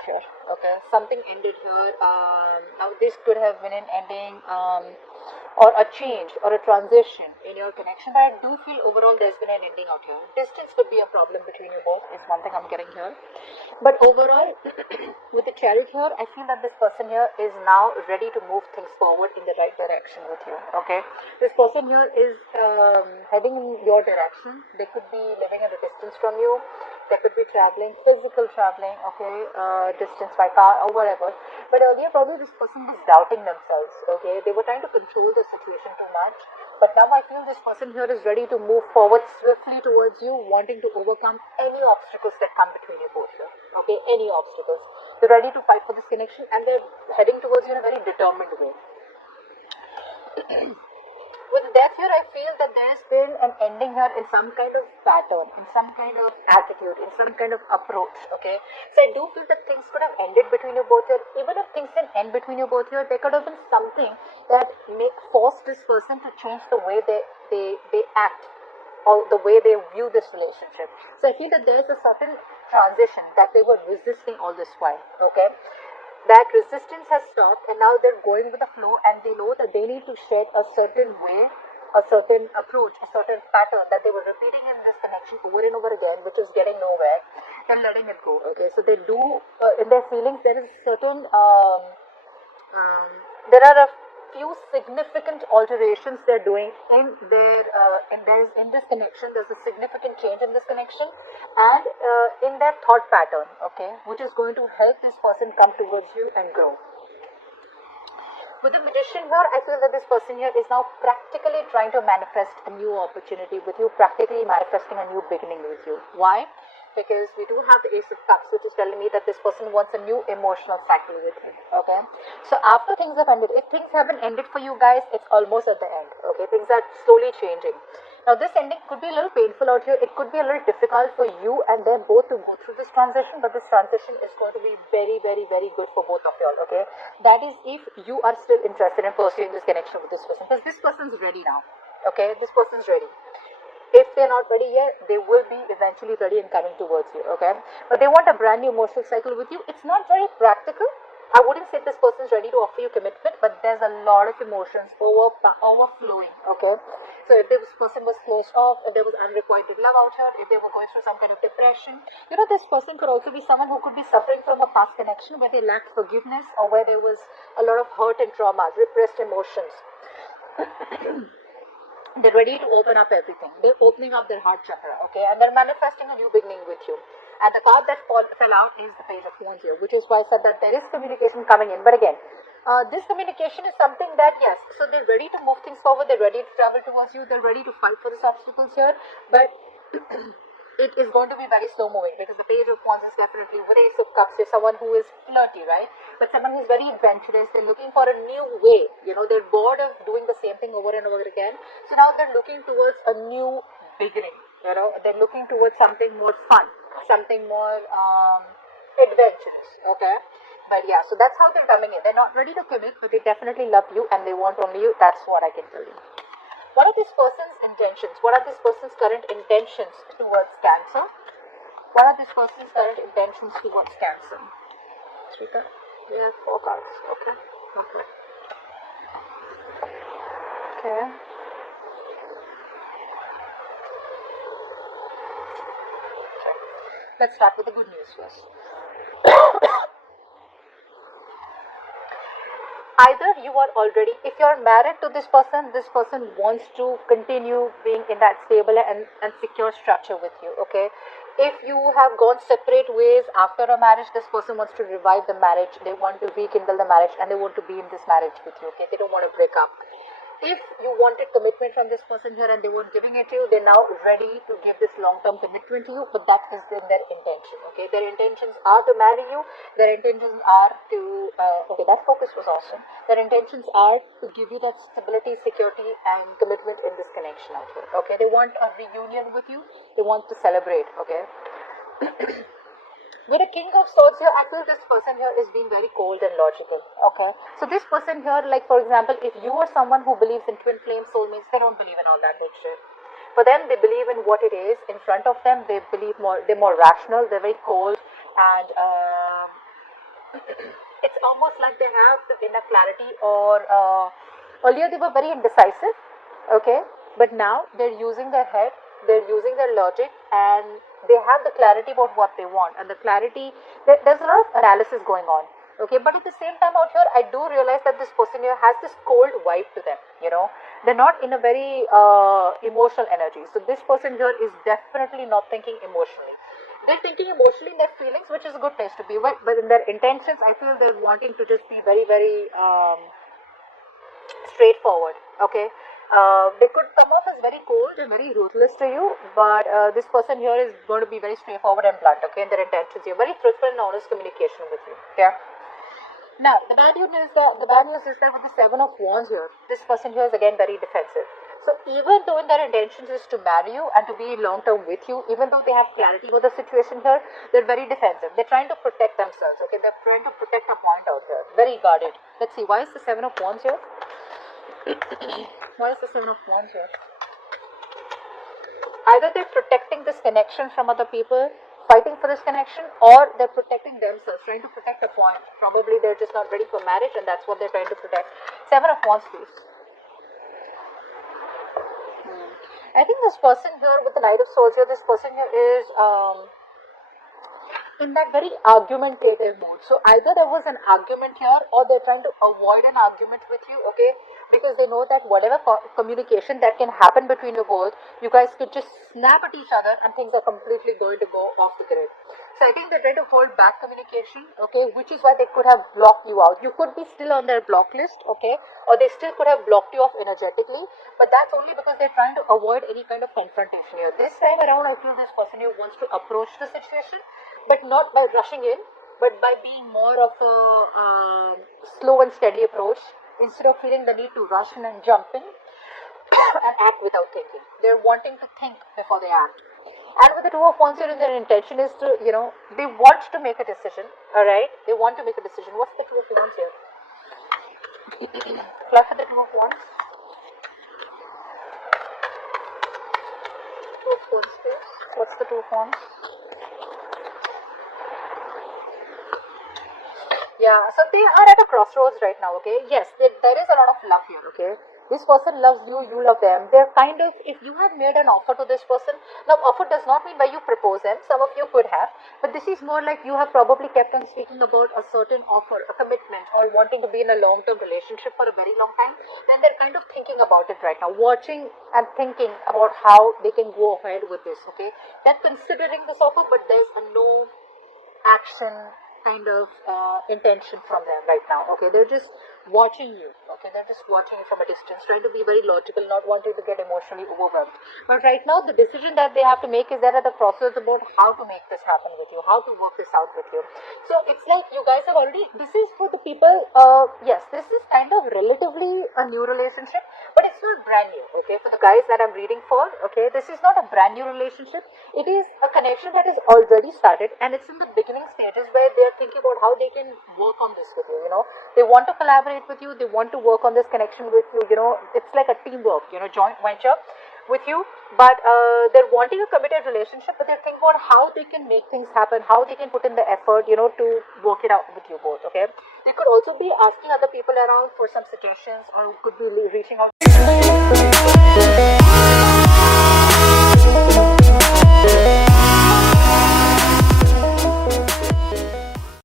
out here. Okay, something ended here. Now this could have been an ending, or a change or a transition in your connection, but I do feel overall there's been an ending out here. Distance could be a problem between you both, is one thing I'm getting here. But overall, with the Chariot here, I feel that this person here is now ready to move things forward in the right direction with you. Okay, this person here is heading in your direction. They could be living at a distance from you. They could be traveling, physical traveling, okay, distance by car or whatever. But earlier, probably this person was doubting themselves, okay. They were trying to control the situation too much. But now I feel this person here is ready to move forward swiftly towards you, wanting to overcome any obstacles that come between you both here, okay, any obstacles. They're ready to fight for this connection and they're heading towards you in a very determined way. With death here, I feel that there has been an ending here in some kind of pattern, in some kind of attitude, in some kind of approach, okay. So I do feel that things could have ended between you both here. Even if things didn't end between you both here, there could have been something that may force this person to change the way they act or the way they view this relationship. So I feel that there is a certain transition that they were resisting all this while, okay. That resistance has stopped and now they're going with the flow, and they know that they need to shed a certain way, a certain approach, a certain pattern that they were repeating in this connection over and over again, which is getting nowhere. They're letting it go, okay. So they do, in their feelings, there is certain, there are a few significant alterations they're doing in their in this connection. There's a significant change in this connection and in their thought pattern, okay, which is going to help this person come towards you and grow. With the Magician here, I feel that this person here is now practically trying to manifest a new opportunity with you, practically manifesting a new beginning with you. Why? Because we do have the Ace of Cups, which is telling me that this person wants a new emotional cycle with you, okay. So after things have ended, if things haven't ended for you guys, it's almost at the end, okay. Things are slowly changing. Now this ending could be a little painful out here. It could be a little difficult for you and them both to go through this transition, but this transition is going to be very, very, very good for both of y'all, okay. That is if you are still interested in pursuing this connection with this person, because this person's ready now, okay. This person's ready. If they're not ready yet, they will be eventually ready and coming towards you, okay. But they want a brand new emotional cycle with you. It's not very practical. I wouldn't say this person's ready to offer you commitment, but there's a lot of emotions overflowing, okay. So if this person was closed off, if there was unrequited love out here, if they were going through some kind of depression, you know, this person could also be someone who could be suffering from a past connection where they lacked forgiveness or where there was a lot of hurt and trauma, repressed emotions. They're ready to open up everything. They're opening up their heart chakra, okay, and they're manifesting a new beginning with you. And the card that fell out is the Page of Wands here, which is why I said that there is communication coming in. But again, this communication is something that, yes, so they're ready to move things forward, they're ready to travel towards you, they're ready to fight for these obstacles here, but it is going to be very slow moving, because the Page of Wands is definitely, with Ace of Cups, is someone who is flirty, right? But someone who's very adventurous. They're looking for a new way, you know, they're bored of doing the same thing over and over again. So now they're looking towards a new beginning, you know, they're looking towards something more fun, something more adventurous, okay. But yeah, so that's how they're coming in. They're not ready to commit, but they definitely love you and they want only you. That's what I can tell you. What are this person's intentions? What are this person's current intentions towards Cancer? What are this person's current intentions towards Cancer? Three cards. We have 4 cards. Okay. Okay. Okay. Okay. Let's start with the good news first. Either you are already, if you are married to this person wants to continue being in that stable and secure structure with you, okay. If you have gone separate ways after a marriage, this person wants to revive the marriage, they want to rekindle the marriage, and they want to be in this marriage with you, okay. They don't want to break up. If you wanted commitment from this person here and they weren't giving it to you, they're now ready to give this long-term commitment to you, but that is in their intention, okay. Their intentions are to marry you, their intentions are to, okay, that focus was awesome. Their intentions are to give you that stability, security, and commitment in this connection out here, okay. They want a reunion with you, they want to celebrate, okay. With a King of Swords here, I feel this person here is being very cold and logical, okay. So this person here, like for example, if you are someone who believes in twin flame soulmates, they don't believe in all that bullshit. For them, they believe in what it is in front of them. They believe more, they're more rational, they're very cold, and It's almost like they have the inner clarity, or earlier they were very indecisive, okay, but now they're using their head, they're using their logic, and they have the clarity about what they want, and the clarity, there's a lot of analysis going on, okay, but at the same time out here, I do realize that this person here has this cold vibe to them, they're not in a very emotional energy. So this person here is definitely not thinking emotionally. They're thinking emotionally in their feelings, which is a good place to be, but in their intentions, I feel they're wanting to just be very, very straightforward, okay. They could come off as very cold and very ruthless to you, but this person here is going to be very straightforward and blunt, okay, in their intentions here, very truthful and honest communication with you, okay. Now, the bad news is that with the Seven of Wands here, this person here is again very defensive. So even though in their intentions is to marry you and to be long term with you, even though they have clarity about the situation here, they're very defensive. They're trying to protect themselves, okay? They're trying to protect a point out here. Very guarded. Let's see, why is the Seven of Wands here? Why is the Seven of Wands here? Either they're protecting this connection from other people, fighting for this connection, or they're protecting themselves, trying to protect a point. Probably they're just not ready for marriage, and that's what they're trying to protect. Seven of Wands, please. I think this person here with the Knight of Swords here, this person here is in that very argumentative mood. So either there was an argument here, or they're trying to avoid an argument with you, okay? Because they know that whatever communication that can happen between you both, you guys could just snap at each other and things are completely going to go off the grid. So I think they're trying to hold back communication, okay, which is why they could have blocked you out. You could be still on their block list, okay, or they still could have blocked you off energetically, but that's only because they're trying to avoid any kind of confrontation here. This time around, I feel this person here wants to approach the situation, but not by rushing in, but by being more of a slow and steady approach, instead of feeling the need to rush in and jump in and act without thinking. They're wanting to think before they act. And with the Two of Wands here, their intention is to, they want to make a decision, alright? They want to make a decision. What's the Two of Wands here? Flush with the Two of Wands. Two of Wands, please. What's the Two of Wands? Yeah, so they are at a crossroads right now, okay? Yes, there is a lot of love here, okay? This person loves you, you love them. They're kind of, if you have made an offer to this person, now offer does not mean by you propose them, some of you could have, but this is more like you have probably kept on speaking about a certain offer, a commitment, or wanting to be in a long-term relationship for a very long time, then they're kind of thinking about it right now, watching and thinking about how they can go ahead with this, okay? They're considering this offer, but there's a no action kind of intention from them right now, okay? They're just watching you, okay? They're just watching you from a distance, trying to be very logical, not wanting to get emotionally overwhelmed. But right now, the decision that they have to make is they're at the crossroads about how to make this happen with you, how to work this out with you. So it's like you guys have already, this is for the people, yes, this is kind of relatively a new relationship, but it's not brand new, okay? For the guys that I'm reading for, okay, this is not a brand new relationship. It is a connection that is already started, and it's in the beginning stages where they're thinking about how they can work on this with you, they want to collaborate with you, they want to work on this connection with you, it's like a teamwork, joint venture with you, but they're wanting a committed relationship, but they're thinking about how they can make things happen, how they can put in the effort, to work it out with you both, okay? They could also be asking other people around for some suggestions, or could be reaching out